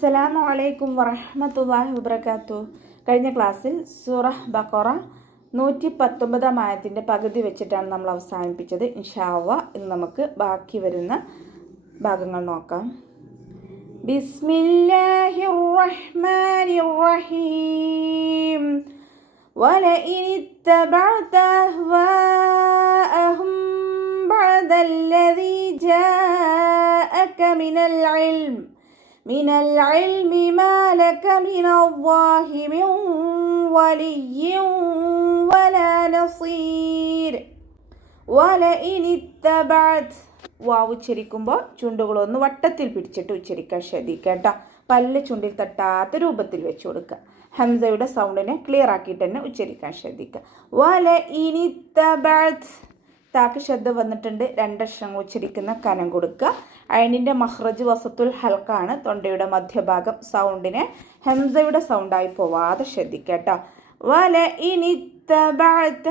അസ്സലാമു അലൈക്കും വറഹ്മത്തുള്ളാഹി വബറകാതുഹു. കഴിഞ്ഞ ക്ലാസ്സിൽ സൂറ ബഖറ 119 ആയത്തിൻ്റെ പകുതി വെച്ചിട്ടാണ് നമ്മൾ അവസാനിപ്പിച്ചത്. ഇൻഷാ അല്ലാഹ് ഇന്ന് നമുക്ക് ബാക്കി വരുന്ന ഭാഗങ്ങൾ നോക്കാം. ബിസ്മില്ലാഹിർ റഹ്മാനിർ റഹീം. വലഇൻ ഇത്തബഅത അഹ്വാഅഹും ബഅദല്ലദീ ജാഅക من العلم ما لك من الله من ولي ولا نصير ولئن اتبعت വാവ് ഉച്ചരിക്കുമ്പോൾ ചുണ്ടുകളൊന്ന് വട്ടത്തിൽ പിടിച്ചിട്ട് ഉച്ചരിക്കാൻ ശ്രദ്ധിക്കുക. പല്ല് ചുണ്ടിൽ തട്ടാത്ത രൂപത്തിൽ വെച്ച് കൊടുക്കുക. ഹംസയുടെ സൗണ്ടിനെ ക്ലിയർ ആക്കിയിട്ട് തന്നെ ഉച്ചരിക്കാൻ ശ്രദ്ധിക്കുക. വലഇൻ ഇത്തബഅത് താക്ക് ശബ്ദ വന്നിട്ടുണ്ട്. രണ്ടക്ഷരങ്ങൾ ഉച്ചരിക്കുന്ന കനം കൊടുക്കുക. അയനിൻ്റെ മഹ്റജ് വസത്തുൽ ഹൽക്കാണ്. തൊണ്ടയുടെ മധ്യഭാഗം സൗണ്ടിനെ ഹംസയുടെ സൗണ്ടായി പോവാതെ ശ്രദ്ധിക്കട്ടോ. വലഇൻ ഇത്തബഅത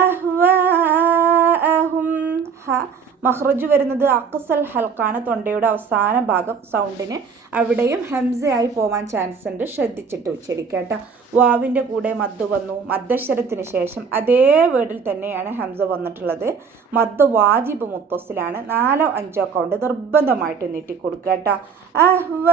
അഹ്വാഅഹും മഹ്റജ് വരുന്നത് അഖ്സൽ ഹൽക്കാണ്. തൊണ്ടയുടെ അവസാന ഭാഗം സൗണ്ടിന് അവിടെയും ഹംസയായി പോവാൻ ചാൻസ് ഉണ്ട്. ശ്രദ്ധിച്ചിട്ട് ഉച്ചരിക്കട്ടോ. വാവിൻ്റെ കൂടെ മദ് വന്നു. മദ്ദക്ഷരത്തിന് ശേഷം അതേ വേർഡിൽ തന്നെയാണ് ഹംസ വന്നിട്ടുള്ളത്. മദ് വാജിബ് മുത്തസിലാണ്. 4 5 കൗണ്ട് നിർബന്ധമായിട്ട് നീട്ടിക്കൊടുക്കുക കേട്ടോ. അഹ്വാഅഹും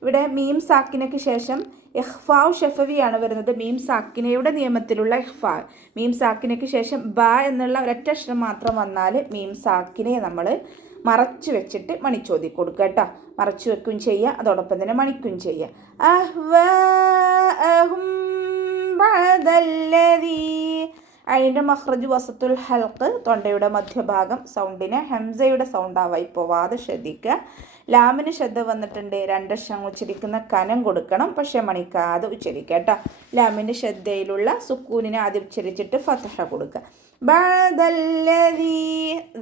ഇവിടെ മീം സാക്കിനയ്ക്ക് ശേഷം ഇഖ്ഫാഉ ഷഫവിയാണ് വരുന്നത്. മീം സാക്കിനയുടെ നിയമത്തിലുള്ള ഇഖ്ഫാ. മീം സാക്കിനയ്ക്ക് ശേഷം ബ എന്നുള്ള ഒരൊറ്റ അക്ഷരം മാത്രം വന്നാൽ മീം സാക്കിനെ നമ്മൾ മറച്ചു വെച്ചിട്ട് മണിച്ചോതി കൊടുക്കുക കേട്ടോ. മറച്ചു വെക്കുകയും ചെയ്യുക, അതോടൊപ്പം തന്നെ മണിക്കുകയും ചെയ്യുക. അഹ്വാഅഹും ബഅദല്ലദീ അതിൻ്റെ മഹ്റജ് വസത്തുൽ ഹൽക്ക്. തൊണ്ടയുടെ മധ്യഭാഗം സൗണ്ടിനെ ഹംസയുടെ സൗണ്ടാവായി പോവാതെ ശ്രദ്ധിക്കുക. ലാമിന് ശ്രദ്ധ വന്നിട്ടുണ്ട്. രണ്ടക്ഷരങ്ങൾ ഉച്ചരിക്കുന്ന കനം കൊടുക്കണം, പക്ഷെ മണിക്കാതെ ഉച്ചരിക്കുക കേട്ടോ. ലാമിൻ്റെ ശ്രദ്ധയിലുള്ള സുക്കൂനിനെ ആദ്യം ഉച്ചരിച്ചിട്ട് ഫതഹ കൊടുക്കുക. ബഅദല്ലദീ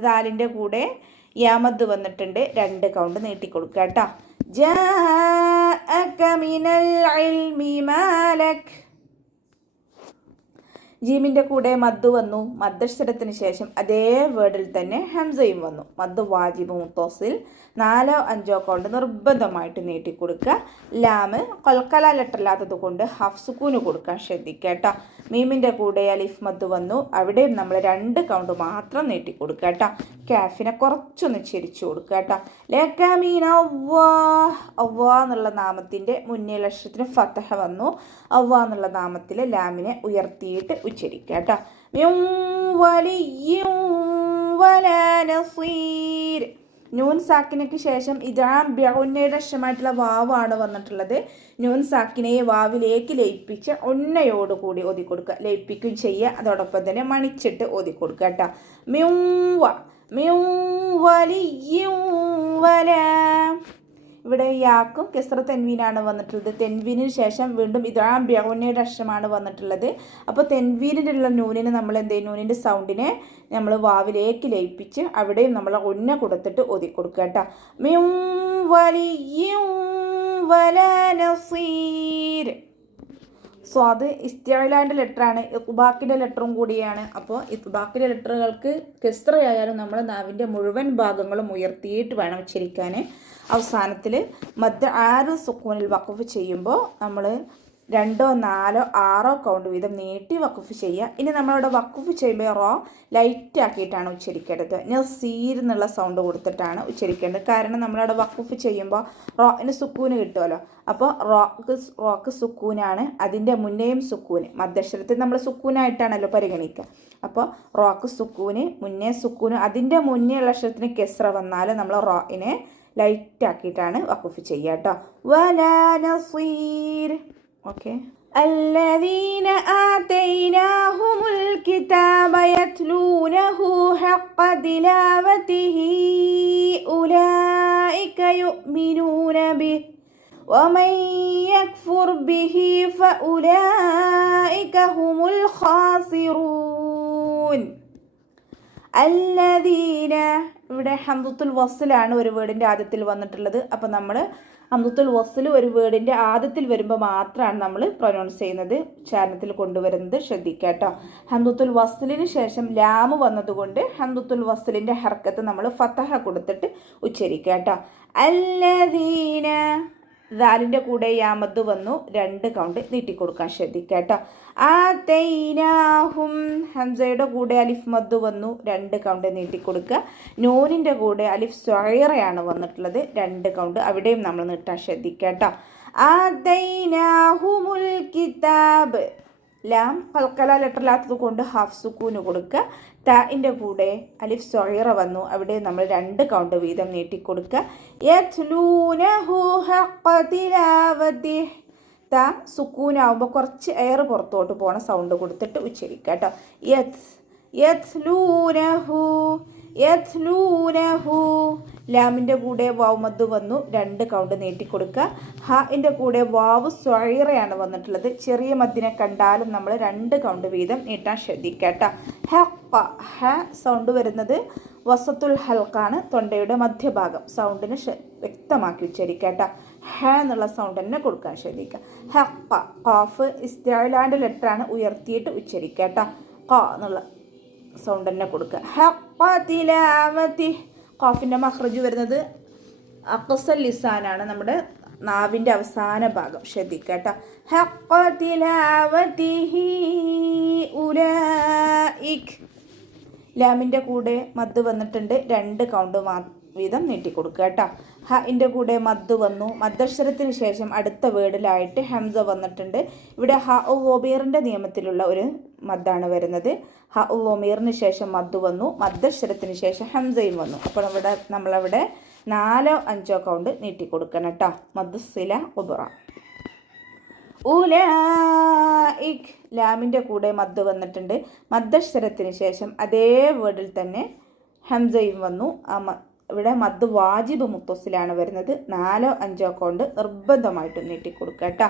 ദാലിൻ്റെ കൂടെ യാമദ് വന്നിട്ടുണ്ട്. 2 കൗണ്ട് നീട്ടിക്കൊടുക്കുക കേട്ടോ. ജാഅക മിനൽ ഇൽമി മാ ലക്. ജീമിൻ്റെ കൂടെ മദ് വന്നു. മദ്ദക്ഷരത്തിന് ശേഷം അതേ വേർഡിൽ തന്നെ ഹംസയും വന്നു. മദ് വാജിബ് മുത്തസിൽ 4 5 കൊണ്ട് നിർബന്ധമായിട്ട് നീട്ടിക്കൊടുക്കുക. ലാമ് കൊൽക്കല ലെറ്ററില്ലാത്തത് കൊണ്ട് ഹാഫ് സുക്കൂന് കൊടുക്കാൻ ശ്രദ്ധിക്കുക കേട്ടോ. മീമിൻ്റെ കൂടെ അലിഫ് മദ് വന്നു. അവിടെയും നമ്മൾ 2 കൗണ്ട് മാത്രം നീട്ടിക്കൊടുക്കുക കേട്ടോ. കാഫിനെ കുറച്ചൊന്ന് ചിരിച്ചു കൊടുക്കുക കേട്ടോ. ലകമീൻ അവ്വാ എന്നുള്ള നാമത്തിൻ്റെ മുന്നേ അക്ഷരത്തിന് ഫതഹ വന്നു. അവ്വാ എന്നുള്ള നാമത്തിലെ ലാമിനെ ഉയർത്തിയിട്ട് ഉച്ചരിക്കുക കേട്ടോ. മിൻ വലിയ്യിൻ വലാ നസീർ. നൂൻ സാക്കിനയ്ക്ക് ശേഷം ഇദാം ബിഉന്നയുടെ അക്ഷരമായിട്ടുള്ള വാവാണ് വന്നിട്ടുള്ളത്. നൂൻ സാക്കിനയെ വാവിലേക്ക് ലയിപ്പിച്ച് ഉന്നയോടുകൂടി ഓതി കൊടുക്കുക. ലയിപ്പിക്കുകയും ചെയ്യുക, അതോടൊപ്പം തന്നെ മണിച്ചിട്ട് ഓതി കൊടുക്കുക കേട്ടോ. മിൻ വലിയ്യിൻ വലാ. ഇവിടെ യാക്കും കെസ്റ തെൻവീനാണ് വന്നിട്ടുള്ളത്. തെൻവീനിന് ശേഷം വീണ്ടും ഇദാം ബിഉന്നയുടെ അക്ഷരമാണ് വന്നിട്ടുള്ളത്. അപ്പോൾ തെൻവീനിലുള്ള നൂനിന് നമ്മൾ എന്ത് ചെയ്യും? നൂനിൻ്റെ സൗണ്ടിനെ നമ്മൾ വാവിലേക്ക് ലയിപ്പിച്ച് അവിടെയും നമ്മൾ ഉന്ന കൊടുത്തിട്ട് ഓതി കൊടുക്കുക കേട്ടോ. മിൻ വലിയ്യിൻ വലാ നസീർ. സ്വാദ് ഇസ്തിഅലാൻ്റെ ലെറ്ററാണ്. ഇത്ബാക്കിൻ്റെ ലെറ്ററും കൂടിയാണ്. അപ്പോൾ ഇത്ബാക്കിൻ്റെ ലെറ്ററുകൾക്ക് കെസ്റയായാലും നമ്മൾ നാവിൻ്റെ മുഴുവൻ ഭാഗങ്ങളും ഉയർത്തിയിട്ട് വേണം ഉച്ചരിക്കാൻ. അവസാനത്തിൽ മദ് 6 സുക്കൂനിൽ വഖഫ് ചെയ്യുമ്പോൾ നമ്മൾ 2 4 6 കൗണ്ട് വീതം നീട്ടി വഖഫ് ചെയ്യുക. ഇനി നമ്മളിവിടെ വഖഫ് ചെയ്യുമ്പോൾ റോ ലൈറ്റ് ആക്കിയിട്ടാണ് ഉച്ചരിക്കേണ്ടത്. നസീർ എന്നുള്ള സൗണ്ട് കൊടുത്തിട്ടാണ് ഉച്ചരിക്കേണ്ടത്. കാരണം നമ്മളവിടെ വഖഫ് ചെയ്യുമ്പോൾ റോന് സുക്കൂന് കിട്ടുമല്ലോ. അപ്പോൾ റോക്ക് സുക്കൂനാണ്. അതിൻ്റെ മുന്നേയും സുക്കൂന്. മദ്ദക്ഷരത്തിൽ നമ്മൾ സുക്കൂനായിട്ടാണല്ലോ പരിഗണിക്കുക. അപ്പോൾ റോക്ക് സുക്കൂന്, മുന്നേ സുക്കൂന്, അതിൻ്റെ മുന്നേ ഉള്ള അക്ഷരത്തിന് കെസ്റ വന്നാൽ നമ്മൾ റോയിനെ ലൈറ്റ് ആക്കിയിട്ടാണ് വഖഫ് ചെയ്യുക കേട്ടോ. വലാ നസീർ. ഓക്കെ. الذين آتيناهم الكتاب يتلونه حق تلاوته أولئك يؤمنون به ومن يكفر به فأولئك هم الخاسرون. അല്ലദീന. ഇവിടെ ഹംദത്തുൽ വസ്ലാണ് ഒരു വേർഡിൻ്റെ ആദ്യത്തിൽ വന്നിട്ടുള്ളത്. അപ്പോൾ നമ്മൾ ഹംദത്തുൽ വസ്ൽ ഒരു വേർഡിൻ്റെ ആദ്യത്തിൽ വരുമ്പോൾ മാത്രമാണ് നമ്മൾ പ്രൊനൗൺസ് ചെയ്യുന്നത്, ഉച്ചാരണത്തിൽ കൊണ്ടുവരുന്നത്. ശ്രദ്ധിക്കുക കേട്ടോ. ഹംദത്തുൽ വസ്ലിന് ശേഷം ലാമ് വന്നതുകൊണ്ട് ഹംദത്തുൽ വസ്ലിൻ്റെ ഹർക്കത്ത് നമ്മൾ ഫതഹ കൊടുത്തിട്ട് ഉച്ചരിക്കുക കേട്ടോ. അല്ലദീന. ദാലിൻ്റെ കൂടെ യാമദ് വന്നു, 2 കൗണ്ട് നീട്ടിക്കൊടുക്കാൻ ശ്രദ്ധിക്കുക കേട്ടോ. ആതൈനാഹും. ഹംസയുടെ കൂടെ അലിഫ് മദ് വന്നു, 2 കൗണ്ട് നീട്ടിക്കൊടുക്കുക. നൂനിൻ്റെ കൂടെ അലിഫ് സ്വൈറയാണ് വന്നിട്ടുള്ളത്, 2 കൗണ്ട് അവിടെയും നമ്മൾ നീട്ടാൻ ശ്രദ്ധിക്കുക കേട്ടോ. ആതൈനാഹുമുൽ കിതാബ്. ലാം കൽക്കല ലെറ്ററിലാത്തത് കൊണ്ട് ഹാഫ് സുക്കൂന് കൊടുക്കുക. താഇൻ്റെ കൂടെ അലിഫ് സ്വൈറ വന്നു, അവിടെ നമ്മൾ 2 കൗണ്ട് വീതം നീട്ടിക്കൊടുക്കുക. യത്ലൂനഹു ഹഖ്ഖ തിലാവതിഹി. താ സുക്കൂനാവുമ്പോൾ കുറച്ച് എയർ പുറത്തോട്ട് പോണ സൗണ്ട് കൊടുത്തിട്ട് ഉച്ചരിക്കുക കേട്ടോ. യത്ലൂനഹു. യത്ലൂനഹു. ലാമിൻ്റെ കൂടെ വാവ് മദ് വന്നു, 2 കൗണ്ട് നീട്ടിക്കൊടുക്കുക. ഹാഇൻ്റെ കൂടെ വാവ് സ്വൈറയാണ് വന്നിട്ടുള്ളത്. ചെറിയ മദ്ദിനെ കണ്ടാലും നമ്മൾ 2 കൗണ്ട് വീതം നീട്ടാൻ ശ്രദ്ധിക്കുക കേട്ടോ. ഹഖ്ഖ. ഹ സൗണ്ട് വരുന്നത് വസത്തുൽ ഹൽക്കാണ്, തൊണ്ടയുടെ മധ്യഭാഗം. സൗണ്ടിന് വ്യക്തമാക്കി ഉച്ചരിക്കുക കേട്ടോ. ഹ എന്നുള്ള സൗണ്ട് തന്നെ കൊടുക്കാൻ ശ്രദ്ധിക്കുക. ഹഖ്ഖ. ഖാഫ് ഇസ്തിഅലാൻ്റെ ലെറ്ററാണ്, ഉയർത്തിയിട്ട് ഉച്ചരിക്കുക കേട്ടോ. ഖ എന്നുള്ള സൗണ്ട് തന്നെ കൊടുക്കുക. ഹഖ്ഖ തിലാവതിഹി. ഖാഫിൻ്റെ മഖ്റജ് വരുന്നത് അഖ്സൽ ലിസാനാണ്, നമ്മുടെ നാവിൻ്റെ അവസാന ഭാഗം. ശ്രദ്ധിക്കുക കേട്ടോ. ഹഖ്ഖ തിലാവതിഹി ഉലൈക്. ലാമിൻ്റെ കൂടെ മദ് വന്നിട്ടുണ്ട്, 2 കൗണ്ട് വീതം നീട്ടിക്കൊടുക്കുക കേട്ടോ. ഹഇൻ്റെ കൂടെ മദ് വന്നു, മദ്ദക്ഷരത്തിന് ശേഷം അടുത്ത വേർഡിലായിട്ട് ഹംസ വന്നിട്ടുണ്ട്. ഇവിടെ ഹ ഉ ഒമീറിൻ്റെ നിയമത്തിലുള്ള ഒരു മദ്ദാണ് വരുന്നത്. ഹ ഉ ഒമീറിന് ശേഷം മദ് വന്നു, മദ്ദക്ഷരത്തിന് ശേഷം ഹംസയും വന്നു. അപ്പോൾ നമ്മളവിടെ 4 5 കൗണ്ട് നീട്ടിക്കൊടുക്കണം കേട്ടോ. മദ്ദുസില ഉബറ. ഉലൈക്. ലാമിൻ്റെ കൂടെ മദ് വന്നിട്ടുണ്ട്, മദ്ദക്ഷരത്തിന് ശേഷം അതേ വേർഡിൽ തന്നെ ഹംസയും വന്നു. ഇവിടെ മദ് വാജിബ് മുത്തസിലാണ് വരുന്നത്. 4 5 കൗണ്ട് നിർബന്ധമായിട്ട് നീട്ടിക്കൊടുക്കുക കേട്ടോ.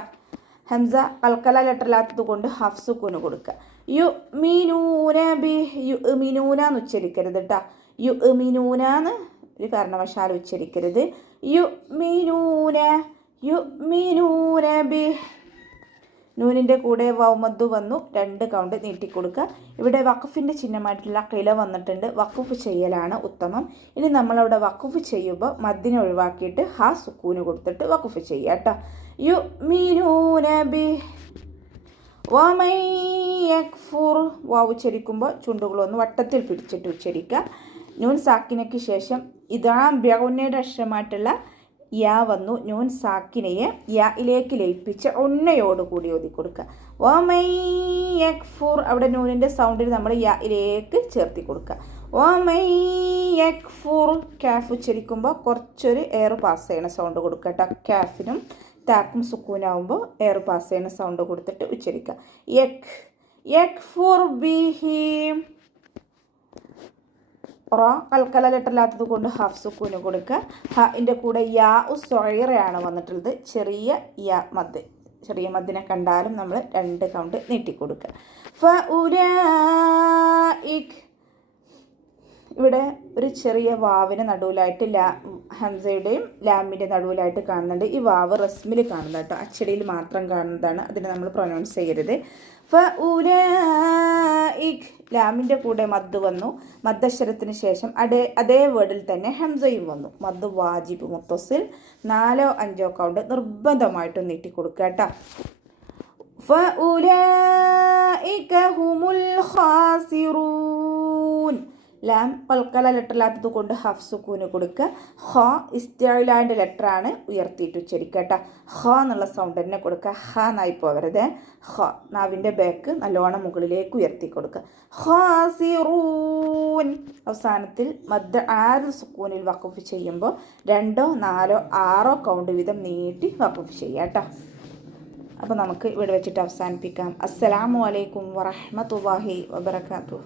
ഹംസ കൽക്കല ലെറ്ററിലാത്തത് കൊണ്ട് ഹാഫ് സുക്കൂന് കൊടുക്കുക. യുഅ്മിനൂന ബിഹി. യുഅ്മിനൂന എന്ന് ഉച്ചരിക്കരുത് കേട്ടോ. യുഅ്മിനൂന എന്ന് ഒരു കാരണവശാലും ഉച്ചരിക്കരുത്. യുഅ്മിനൂന. യുഅ്മിനൂന ബിഹി. നൂനിൻ്റെ കൂടെ വൗമദ്ദു വന്നു, 2 കൗണ്ട് നീട്ടിക്കൊടുക്കുക. ഇവിടെ വഖഫിൻ്റെ ചിഹ്നമായിട്ടുള്ള ഖില വന്നിട്ടുണ്ട്, വഖഫ് ചെയ്യലാണ് ഉത്തമം. ഇനി നമ്മളവിടെ വഖഫ് ചെയ്യുമ്പോൾ മദ്ദിനെ ഒഴിവാക്കിയിട്ട് ഹാ സുക്കൂന് കൊടുത്തിട്ട് വഖഫ് ചെയ്യുക കേട്ടോ. യുഅ്മിനൂന ബിഹി വമൻ യക്ഫുർ. വാവ് ഉച്ചരിക്കുമ്പോൾ ചുണ്ടുകളൊന്ന് വട്ടത്തിൽ പിടിച്ചിട്ട് ഉച്ചരിക്കുക. നൂൻ സാക്കിനയ്ക്ക് ശേഷം ഇദാം ബിഗുന്നയുടെ അക്ഷരമായിട്ടുള്ള യാ വന്നു, നൂൻ സാക്കിനയെ യായിലേക്ക് ലയിപ്പിച്ച് ഉന്നയോടുകൂടി ഓതി കൊടുക്കുക. വമൻ യക്ഫുർ. അവിടെ നൂനിൻ്റെ സൗണ്ടിൽ നമ്മൾ യായിലേക്ക് ചേർത്തി കൊടുക്കുക. വമൻ യക്ഫുർ. കാഫ് ഉച്ചരിക്കുമ്പോൾ കുറച്ചൊരു എയർ പാസ് ചെയ്യണ സൗണ്ട് കൊടുക്കുക കേട്ടോ. കാഫിനും താക്കും സുക്കൂനാവുമ്പോൾ എയർ പാസ് ചെയ്യണ സൗണ്ട് കൊടുത്തിട്ട് ഉച്ചരിക്കുക. യക്ഫുർ ബിഹി. റ കൽക്കല ലെറ്ററിലാത്തത് കൊണ്ട് ഹാഫ് സുക്കൂന് കൊടുക്കുക. ഹഇൻ്റെ കൂടെ യാ ഉ സ്വൈറയാണ് വന്നിട്ടുള്ളത്, ചെറിയ യാ മദ്. ചെറിയ മദ്ദിനെ കണ്ടാലും നമ്മൾ 2 കൗണ്ട് നീട്ടിക്കൊടുക്കുക. ഫഉലൈക്. ഇവിടെ ഒരു ചെറിയ വാവിന് നടുവിലായിട്ട് ഹംസയുടെയും ലാമിൻ്റെ നടുവിലായിട്ട് കാണുന്നുണ്ട്. ഈ വാവ് റസ്മിൽ കാണുന്നത് കേട്ടോ, അച്ചടിയിൽ മാത്രം കാണുന്നതാണ്, അതിന് നമ്മൾ പ്രൊനൗൺസ് ചെയ്യരുത്. ഫഉലൈക്. ലാമിൻ്റെ കൂടെ മദ് വന്നു, മദ്ദക്ഷരത്തിന് ശേഷം അതേ വേർഡിൽ തന്നെ ഹംസയും വന്നു. മദ് വാജിബ് മുത്തസിൽ, 4 5 കൗണ്ട് നിർബന്ധമായിട്ടും നീട്ടിക്കൊടുക്കുക കേട്ടോ. ഫഉലൈക ഹുമുൽ ഖാസിറൂൻ. ലാം കൽക്കല ലെറ്ററിലാത്തത് കൊണ്ട് ഹാഫ് സുക്കൂന് കൊടുക്കുക. ഹ ഇസ്തിഅലാൻ്റെ ലെറ്ററാണ്, ഉയർത്തിയിട്ട് ഉച്ചരിക്കുക കേട്ടോ. ഹ എന്നുള്ള സൗണ്ട് തന്നെ കൊടുക്കുക, ഹ എന്നായി പോവരുത്. ഹ നാവിൻ്റെ ബാക്ക് നല്ലോണം മുകളിലേക്ക് ഉയർത്തി കൊടുക്കുക. ഖാസിറൂൻ. അവസാനത്തിൽ മദ് 6 സുക്കൂനിൽ വഖഫ് ചെയ്യുമ്പോൾ 2 4 6 കൗണ്ട് വീതം നീട്ടി വഖഫ് ചെയ്യുക കേട്ടോ. അപ്പോൾ നമുക്ക് ഇവിടെ വെച്ചിട്ട് അവസാനിപ്പിക്കാം. അസ്സലാമു അലൈക്കും വറഹ്മത്തുള്ളാഹി വബറകാതുഹു.